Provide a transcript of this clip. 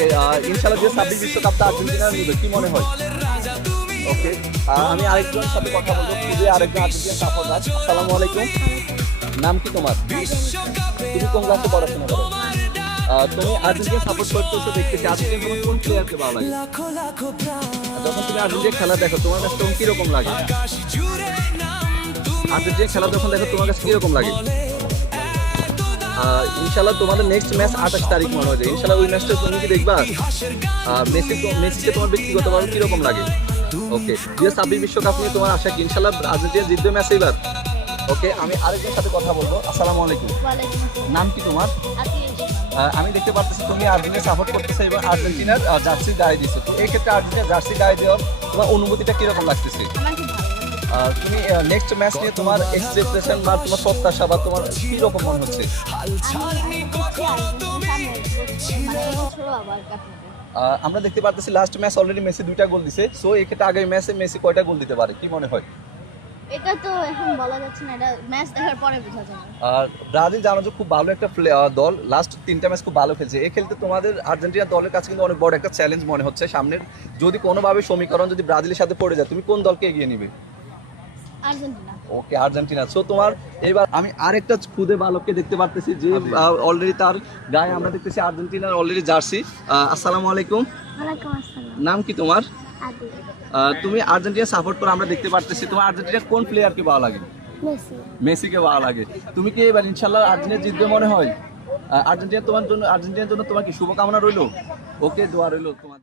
ওকে, ইনশাআল্লাহ যে 26 বিশ্বকাপটা আর্জেন্টিনা নিবে কি মনে হয়? ওকে, আমি আরেকজনের সাথে কথা বলবো, খুবই আরেকজন আর্জেন্টিনা সাপোর্টার। আসসালামু আলাইকুম, নাম কি তোমার? তুমি কোন ক্লাসে পড়াশোনা করো? তুমি আর্জেন্টিনা সাপোর্ট করতেছো, দেখতেছি আর্জেন্টিনা তোমার কোন প্লেয়ারকে ভালো লাগে? যখন তুমি আর্জেন্টিনা খেলা দেখো তোমার কাছে তখন কিরকম লাগে? আর্জেন্টিনা খেলা যখন দেখো তোমার কাছে কিরকম লাগে? ইনশাল্লাহ তোমাদের নেক্সট ম্যাচ 28 তারিখ মনে হয়। ইনশাল্লাহ ওই ম্যাচটা তুমি কি দেখবা? মেসিকে তোমার ব্যক্তিগতভাবে কিরকম লাগে? ওকে, 2026 বিশ্বকাপ নিয়ে তোমার আশা কি? ইনশাল্লাহ আর্জেন্টিনা জিতবে ম্যাচ এবার। ওকে, আমি আরেকজনের সাথে কথা বলবো। আসসালামু আলাইকুম, নাম কি তোমার? আমি দেখতে পাচ্ছি তুমি আর্জেন্টিনা সাপোর্ট করতেছো এবং আর্জেন্টিনার জার্সি গায়ে দিছো। তো এই ক্ষেত্রে আর্জেন্টিনার জার্সি গায়ে দেওয়ার তোমার অনুভূতিটা কিরকম লাগতেছে? তুমি নেক্সট ম্যাচ নিয়ে তোমার এক্সপেকটেশন বা তোমার প্রত্যাশা বা তোমার কি রকম মনে হচ্ছে? আমরা দেখতে পাচ্ছি লাস্ট ম্যাচ অলরেডি মেসি 2টা গোল দিছে। সো এই ক্ষেত্রে আগামী ম্যাচে মেসি কয়টা গোল দিতে পারে কি মনে হয়? এটা তো এখন বলা যাচ্ছে না, এটা ম্যাচ দেখার পরে বোঝা যাবে। আর ব্রাজিল জানো যে খুব ভালো একটা দল, লাস্ট 3টা ম্যাচ খুব ভালো খেলছে। এই খেলতে তোমাদের আর্জেন্টিনা দলের কাছে কিন্তু অনেক বড় একটা চ্যালেঞ্জ মনে হচ্ছে সামনের। যদি কোনোভাবে সমীকরণ যদি ব্রাজিলের সাথে পড়ে যায় তুমি কোন দলকে এগিয়ে নিবে? আর্জেন্টিনা। ওকে, আর্জেন্টিনা। সো তোমার এবার আমি আরেকটা খুদে বালককে দেখতে পারতেছি যে অলরেডি তার গায়ে আমরা দেখতেছি আর্জেন্টিনার অলরেডি জার্সি। আসসালামু আলাইকুম, ওয়ালাইকুম আসসালাম। নাম কি তোমার? আদি। তুমি আর্জেন্টিনা সাপোর্ট করো, আমরা দেখতে পারতেছি। তোমার আর্জেন্টিনার কোন প্লেয়ারকে ভালো লাগে? মেসি। মেসিকে ভালো লাগে। তুমি কি এবার ইনশাল্লাহ আর্জেন্টিনা জিতবে মনে হয়? আর্জেন্টিনার জন্য তোমার কি শুভকামনা রইলো? ওকে, দোয়া রইলো তোমার।